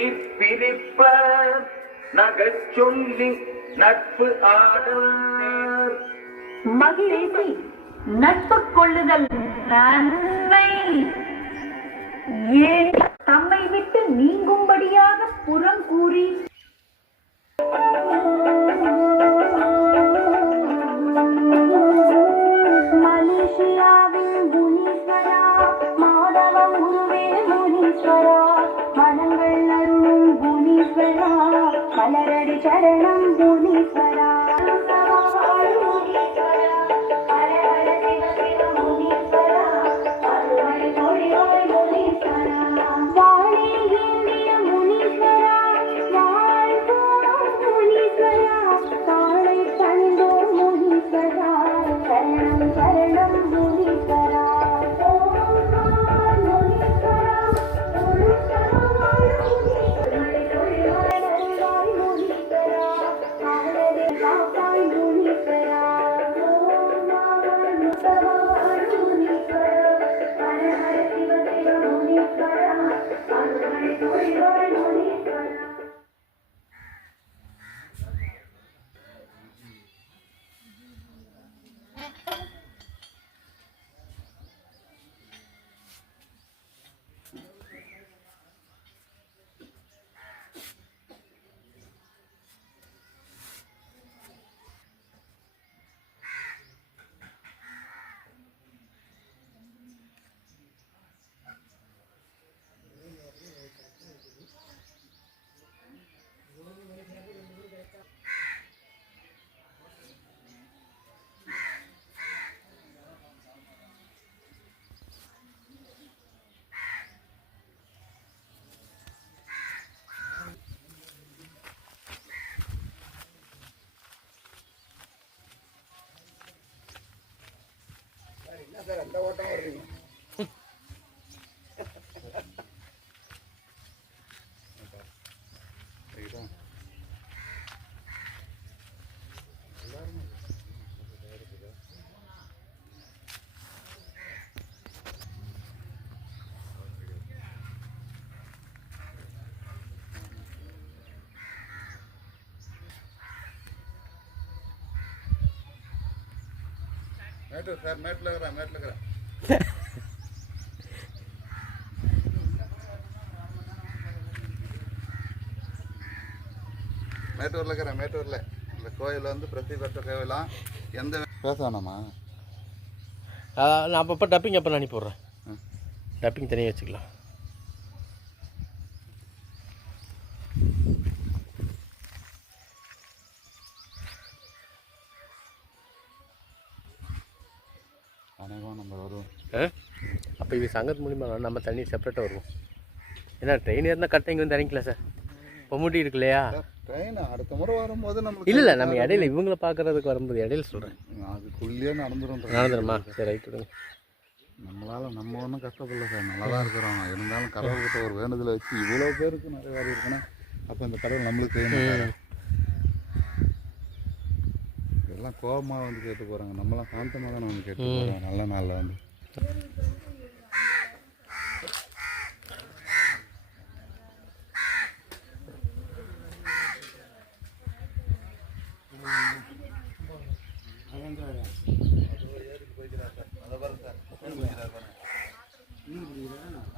உயிர் பிரிப்ப நகச் சொல்லி நட்பு ஆடல் மகிழ்ச்சி நட்பு கொள்ளுதல் நன்மை ஏன் தம்மை விட்டு நீங்கும்படியாக புறம் கூறி மலேசியாவின் புனீஸ்வரா மாதவ உருவே புனீஸ்வரா மனங்கள் அருளும் புனீஸ்வரா மலரடி சரணம் புனீஸ்வரா சார் அந்த ஓட்டம் வர்றீங்க மேட்டு சார் மேட்டில் இருக்கிறேன் மேட்டூரில் இந்த கோயில் வந்து பிரசித்தி பெற்ற கோயிலாம் எந்த பேச வேணாமா நான் அப்பப்போ டப்பிங் அப்போ நான் அனுப்பி விட்றேன் டப்பிங் தனியாக வச்சுக்கலாம் நம்ம வருவோம் அப்போ இது சங்கத்து மூலிமா நம்ம தண்ணி செப்பரேட்டாக வருவோம் ஏன்னா ட்ரெயின் இருந்தால் கரெக்டாக இங்கே வந்து இறங்கிக்கலாம் சார் பொம்முட்டி இருக்கு இல்லையா ட்ரெயின் அடுத்த முறை வரும்போது நம்ம இல்லை நம்ம இடையில இவங்கள பார்க்குறதுக்கு வரும்போது இடையில சொல்கிறேன் அதுக்குள்ளேயே நடந்துருமா சரி ரைட் விடுங்க நம்மளால் நம்ம ஒன்றும் கஷ்டப்படல சார் நல்லா தான் இருக்கிறோம் இருந்தாலும் கடவுள்கிட்ட ஒரு வேண்டுதலை வச்சு இவ்வளோ பேருக்கு நிறைய வேலை இருக்குன்னா அப்போ இந்த கடவுள் நம்மளுக்கு செய்யணும் எல்லாம் கோபமாக வந்து கேட்டு போகிறாங்க நம்மளாம் சாந்தமாக தானே வந்து கேட்டு போகிறோம் நல்ல நாளில் வந்து